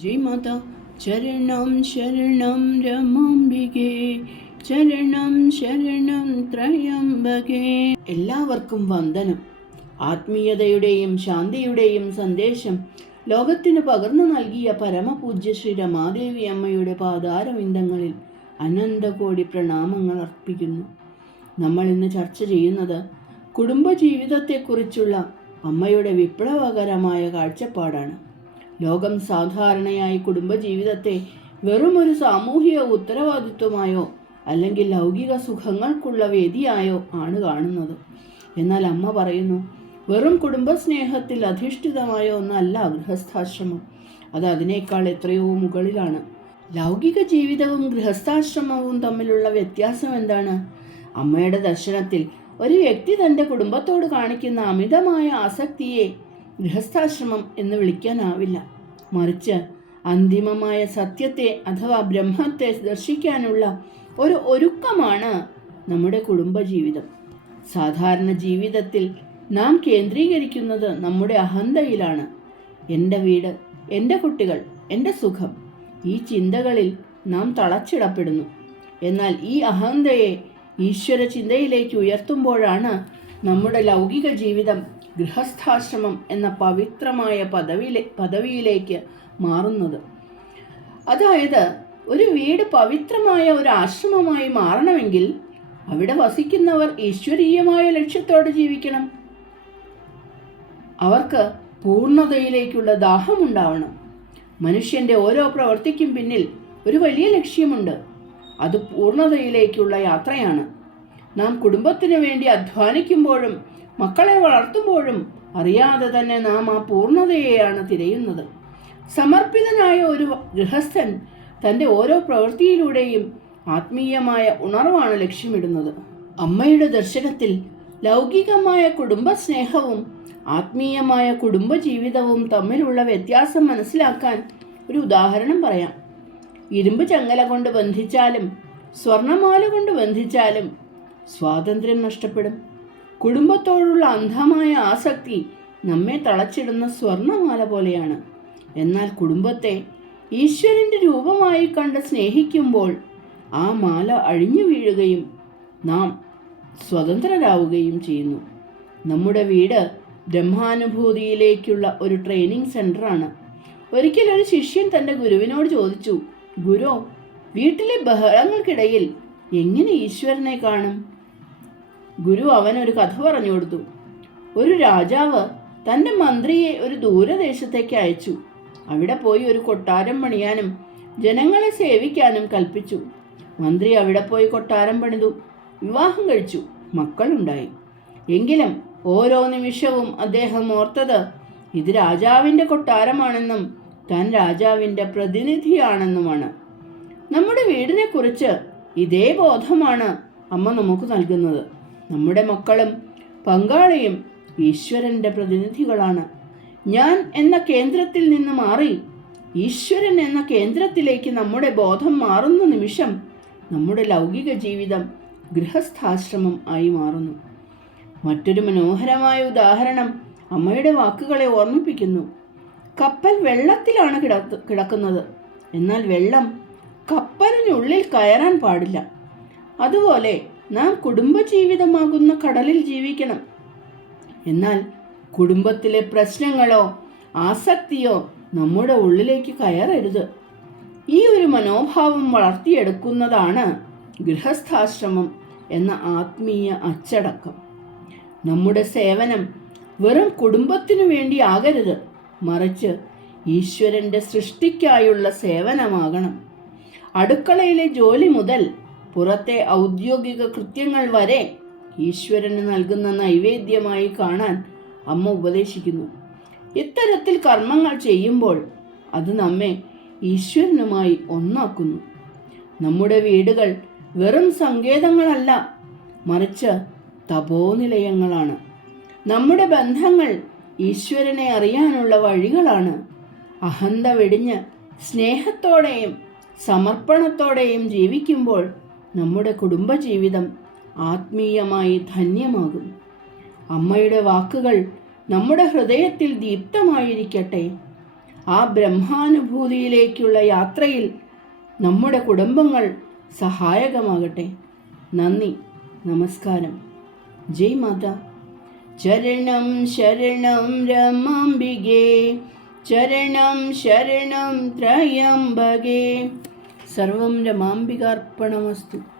ജയ് മാതാ. ചരണം ശരണം രമാംബികേ, ചരണം ശരണം ത്രയംബകേ. എല്ലാവർക്കും വന്ദനം. ആത്മീയതയുടെയും ശാന്തിയുടെയും സന്ദേശം ലോകത്തിന് പകർന്നു നൽകിയ പരമപൂജ്യ ശ്രീ രമാദേവി അമ്മയുടെ പാതാരവിന്ദങ്ങളിൽ അനന്തകോടി പ്രണാമങ്ങൾ അർപ്പിക്കുന്നു. നമ്മൾ ഇന്ന് ചർച്ച ചെയ്യുന്നത് കുടുംബജീവിതത്തെക്കുറിച്ചുള്ള അമ്മയുടെ വിപ്ലവകരമായ കാഴ്ചപ്പാടാണ്. ലോകം സാധാരണയായി കുടുംബജീവിതത്തെ വെറുമൊരു സാമൂഹിക ഉത്തരവാദിത്വമായോ അല്ലെങ്കിൽ ലൗകിക സുഖങ്ങൾക്കുള്ള വേദിയായോ ആണ് കാണുന്നത്. എന്നാൽ അമ്മ പറയുന്നു, വെറും കുടുംബസ്നേഹത്തിൽ അധിഷ്ഠിതമായ ഒന്നല്ല ഗൃഹസ്ഥാശ്രമം. അത് അതിനേക്കാൾ എത്രയോ മുകളിലാണ്. ലൗകിക ജീവിതവും ഗൃഹസ്ഥാശ്രമവും തമ്മിലുള്ള വ്യത്യാസം എന്താണ്? അമ്മയുടെ ദർശനത്തിൽ ഒരു വ്യക്തി തൻ്റെ കുടുംബത്തോട് കാണിക്കുന്ന അമിതമായ ആസക്തിയെ ഗൃഹസ്ഥാശ്രമം എന്ന് വിളിക്കാനാവില്ല. മറിച്ച് അന്തിമമായ സത്യത്തെ അഥവാ ബ്രഹ്മത്തെ ദർശിക്കാനുള്ള ഒരു ഒരുക്കമാണ് നമ്മുടെ കുടുംബജീവിതം. സാധാരണ ജീവിതത്തിൽ നാം കേന്ദ്രീകരിക്കുന്നത് നമ്മുടെ അഹന്തയിലാണ്. എൻ്റെ വീട്, എൻ്റെ കുട്ടികൾ, എൻ്റെ സുഖം, ഈ ചിന്തകളിൽ നാം തളച്ചിടപ്പെടുന്നു. എന്നാൽ ഈ അഹന്തയെ ഈശ്വര ചിന്തയിലേക്ക് ഉയർത്തുമ്പോഴാണ് നമ്മുടെ ലൗകിക ജീവിതം ഗൃഹസ്ഥാശ്രമം എന്ന പവിത്രമായ പദവിയിലേക്ക് മാറുന്നത്. അതായത് ഒരു വീട് പവിത്രമായ ഒരു ആശ്രമമായി മാറണമെങ്കിൽ അവിടെ വസിക്കുന്നവർ ഈശ്വരീയമായ ലക്ഷ്യത്തോടെ ജീവിക്കണം. അവർക്ക് പൂർണ്ണതയിലേക്കുള്ള ദാഹമുണ്ടാവണം. മനുഷ്യൻ്റെ ഓരോ പ്രവൃത്തിക്കും പിന്നിൽ ഒരു വലിയ ലക്ഷ്യമുണ്ട്. അത് പൂർണ്ണതയിലേക്കുള്ള യാത്രയാണ്. നാം കുടുംബത്തിന് വേണ്ടി അധ്വാനിക്കുമ്പോഴും മക്കളെ വളർത്തുമ്പോഴും അറിയാതെ തന്നെ നാം ആ പൂർണ്ണതയെയാണ് തിരയുന്നത്. സമർപ്പിതനായ ഒരു ഗൃഹസ്ഥൻ തൻ്റെ ഓരോ പ്രവൃത്തിയിലൂടെയും ആത്മീയമായ ഉണർവാണ് ലക്ഷ്യമിടുന്നത്. അമ്മയുടെ ദർശനത്തിൽ ലൗകികമായ കുടുംബസ്നേഹവും ആത്മീയമായ കുടുംബജീവിതവും തമ്മിലുള്ള വ്യത്യാസം മനസ്സിലാക്കാൻ ഒരു ഉദാഹരണം പറയാം. ഇരുമ്പ് ചങ്ങല കൊണ്ട് ബന്ധിച്ചാലും സ്വർണമാല കൊണ്ട് ബന്ധിച്ചാലും സ്വാതന്ത്ര്യം നഷ്ടപ്പെടും. കുടുംബത്തോടുള്ള അന്ധമായ ആസക്തി നമ്മെ തളച്ചിടുന്ന സ്വർണമാല പോലെയാണ്. എന്നാൽ കുടുംബത്തെ ഈശ്വരൻ്റെ രൂപമായി കണ്ട് സ്നേഹിക്കുമ്പോൾ ആ മാല അഴിഞ്ഞു വീഴുകയും നാം സ്വതന്ത്രരാവുകയും ചെയ്യുന്നു. നമ്മുടെ വീട് ബ്രഹ്മാനുഭൂതിയിലേക്കുള്ള ഒരു ട്രെയിനിങ് സെൻ്ററാണ്. ഒരിക്കൽ ഒരു ശിഷ്യൻ തൻ്റെ ഗുരുവിനോട് ചോദിച്ചു, ഗുരു, വീട്ടിലെ ബഹളങ്ങൾക്കിടയിൽ എങ്ങനെ ഈശ്വരനെ കാണും? ഗുരു അവനൊരു കഥ പറഞ്ഞു കൊടുത്തു. ഒരു രാജാവ് തൻ്റെ മന്ത്രിയെ ഒരു ദൂരദേശത്തേക്ക് അയച്ചു. അവിടെ പോയി ഒരു കൊട്ടാരം പണിയാനും ജനങ്ങളെ സേവിക്കാനും കൽപ്പിച്ചു. മന്ത്രി അവിടെ പോയി കൊട്ടാരം പണിതു, വിവാഹം കഴിച്ചു, മക്കളുണ്ടായി. എങ്കിലും ഓരോ നിമിഷവും അദ്ദേഹം ഓർത്തത് ഇത് രാജാവിൻ്റെ കൊട്ടാരമാണെന്നും താൻ രാജാവിൻ്റെ പ്രതിനിധിയാണെന്നുമാണ്. നമ്മുടെ വീടിനെക്കുറിച്ച് ഇതേ ബോധമാണ് അമ്മ നമുക്ക് നൽകുന്നത്. നമ്മുടെ മക്കളും പങ്കാളിയും ഈശ്വരൻ്റെ പ്രതിനിധികളാണ്. ഞാൻ എന്ന കേന്ദ്രത്തിൽ നിന്ന് മാറി ഈശ്വരൻ എന്ന കേന്ദ്രത്തിലേക്ക് നമ്മുടെ ബോധം മാറുന്ന നിമിഷം നമ്മുടെ ലൗകിക ജീവിതം ഗൃഹസ്ഥാശ്രമം ആയി മാറുന്നു. മറ്റൊരു മനോഹരമായ ഉദാഹരണം അമ്മയുടെ വാക്കുകളെ ഓർമ്മിപ്പിക്കുന്നു. കപ്പൽ വെള്ളത്തിലാണ് കിടക്കുന്നത്. എന്നാൽ വെള്ളം കപ്പലിനുള്ളിൽ കയറാൻ പാടില്ല. അതുപോലെ നാം കുടുംബജീവിതമാകുന്ന കടലിൽ ജീവിക്കണം. എന്നാൽ കുടുംബത്തിലെ പ്രശ്നങ്ങളോ ആസക്തിയോ നമ്മുടെ ഉള്ളിലേക്ക് കയറരുത്. ഈ ഒരു മനോഭാവം വളർത്തിയെടുക്കുന്നതാണ് ഗൃഹസ്ഥാശ്രമം എന്ന ആത്മീയ അച്ചടക്കം. നമ്മുടെ സേവനം വെറും കുടുംബത്തിനു വേണ്ടി ആകരുത്, മറിച്ച് ഈശ്വരൻ്റെ സൃഷ്ടിക്കായുള്ള സേവനമാകണം. അടുക്കളയിലെ ജോലി മുതൽ പുറത്തെ ഔദ്യോഗിക കൃത്യങ്ങൾ വരെ ഈശ്വരന് നൽകുന്ന നൈവേദ്യമായി കാണാൻ അമ്മ ഉപദേശിക്കുന്നു. ഇത്തരത്തിൽ കർമ്മങ്ങൾ ചെയ്യുമ്പോൾ അത് നമ്മെ ഈശ്വരനുമായി ഒന്നാക്കുന്നു. നമ്മുടെ വീടുകൾ വെറും സങ്കേതങ്ങളല്ല, മറിച്ച് തപോനിലയങ്ങളാണ്. നമ്മുടെ ബന്ധങ്ങൾ ഈശ്വരനെ അറിയാനുള്ള വഴികളാണ്. അഹന്ത വെടിഞ്ഞ് സ്നേഹത്തോടെയും സമർപ്പണത്തോടെയും ജീവിക്കുമ്പോൾ നമ്മുടെ കുടുംബജീവിതം ആത്മീയമായി ധന്യമാകും. അമ്മയുടെ വാക്കുകൾ നമ്മുടെ ഹൃദയത്തിൽ ദീപ്തമായിരിക്കട്ടെ. ആ ബ്രഹ്മാനുഭൂതിയിലേക്കുള്ള യാത്രയിൽ നമ്മുടെ കുടുംബങ്ങൾ സഹായകമാകട്ടെ. നന്ദി, നമസ്കാരം. ജയ് മാതാ. ചരണം ശരണം രമാംബികേ, ചരണം ശരണം ത്രയംബകേ. സർവം രമാംബികാർപ്പണമസ്തു.